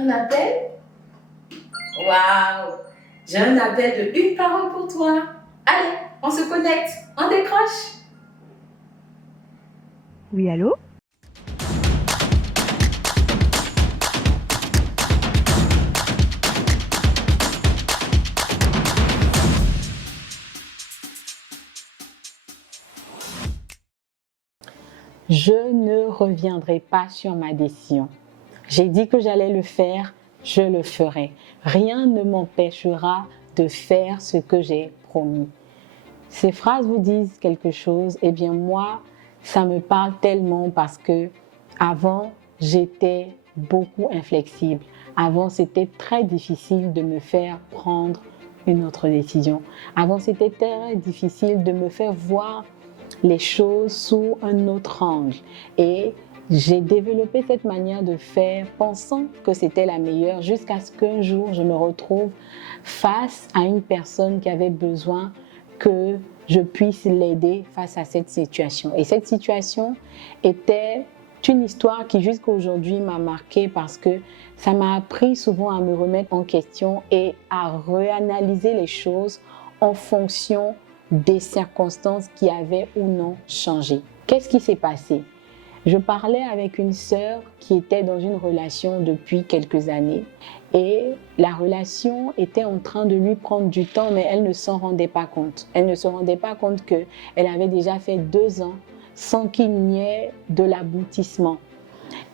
Un appel? Waouh! J'ai un appel de une parole pour toi. Allez, on se connecte, on décroche. Oui, allô? Je ne reviendrai pas sur ma décision. J'ai dit que j'allais le faire, je le ferai. Rien ne m'empêchera de faire ce que j'ai promis. Ces phrases vous disent quelque chose? Eh bien moi, ça me parle tellement parce que avant, j'étais beaucoup inflexible. Avant, c'était très difficile de me faire prendre une autre décision. Avant, c'était très difficile de me faire voir les choses sous un autre angle. Et j'ai développé cette manière de faire pensant que c'était la meilleure jusqu'à ce qu'un jour je me retrouve face à une personne qui avait besoin que je puisse l'aider face à cette situation. Et cette situation était une histoire qui jusqu'à aujourd'hui m'a marquée parce que ça m'a appris souvent à me remettre en question et à réanalyser les choses en fonction des circonstances qui avaient ou non changé. Qu'est-ce qui s'est passé? Je parlais avec une sœur qui était dans une relation depuis quelques années et la relation était en train de lui prendre du temps, mais elle ne s'en rendait pas compte. Elle ne se rendait pas compte qu'elle avait déjà fait 2 ans sans qu'il n'y ait de l'aboutissement.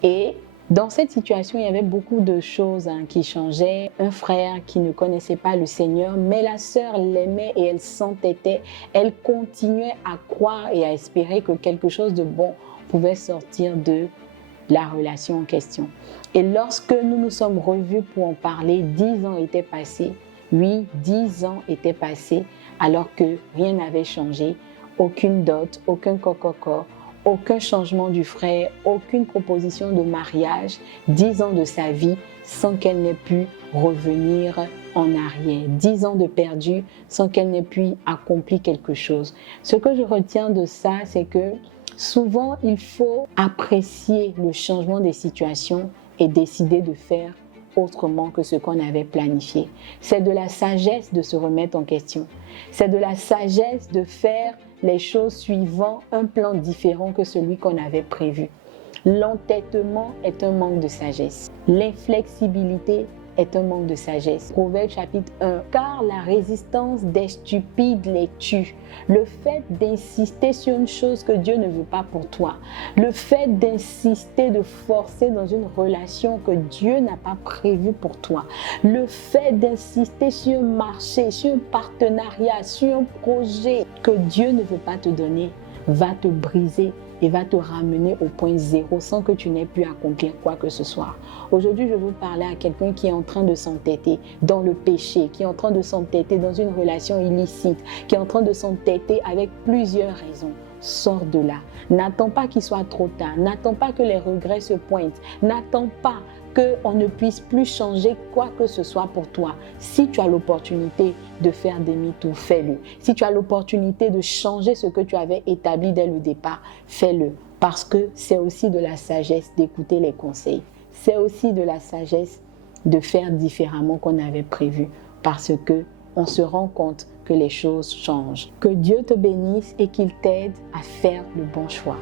Et dans cette situation, il y avait beaucoup de choses qui changeaient. Un frère qui ne connaissait pas le Seigneur, mais la sœur l'aimait et elle s'entêtait. Elle continuait à croire et à espérer que quelque chose de bon pouvait sortir de la relation en question. Et lorsque nous nous sommes revus pour en parler, 10 ans étaient passés. Oui, 10 ans étaient passés alors que rien n'avait changé. Aucune dot, aucun cococo, aucun changement du frère, aucune proposition de mariage, 10 ans de sa vie sans qu'elle n'ait pu revenir en arrière, 10 ans de perdu sans qu'elle n'ait pu accomplir quelque chose. Ce que je retiens de ça, c'est que souvent il faut apprécier le changement des situations et décider de faire autrement que ce qu'on avait planifié. C'est de la sagesse de se remettre en question. C'est de la sagesse de faire les choses suivant un plan différent que celui qu'on avait prévu. L'entêtement est un manque de sagesse. L'inflexibilité est un manque de sagesse. Proverbe chapitre 1. Car la résistance des stupides les tue. Le fait d'insister sur une chose que Dieu ne veut pas pour toi, le fait d'insister, de forcer dans une relation que Dieu n'a pas prévue pour toi, le fait d'insister sur un marché, sur un partenariat, sur un projet que Dieu ne veut pas te donner, va te briser et va te ramener au point zéro sans que tu n'aies pu accomplir quoi que ce soit. Aujourd'hui, je veux parler à quelqu'un qui est en train de s'entêter dans le péché, qui est en train de s'entêter dans une relation illicite, qui est en train de s'entêter avec plusieurs raisons. Sors de là. N'attends pas qu'il soit trop tard. N'attends pas que les regrets se pointent. N'attends pas qu'on ne puisse plus changer quoi que ce soit pour toi. Si tu as l'opportunité de faire demi-tour, fais-le. Si tu as l'opportunité de changer ce que tu avais établi dès le départ, fais-le. Parce que c'est aussi de la sagesse d'écouter les conseils. C'est aussi de la sagesse de faire différemment qu'on avait prévu. Parce que on se rend compte que les choses changent. Que Dieu te bénisse et qu'il t'aide à faire le bon choix.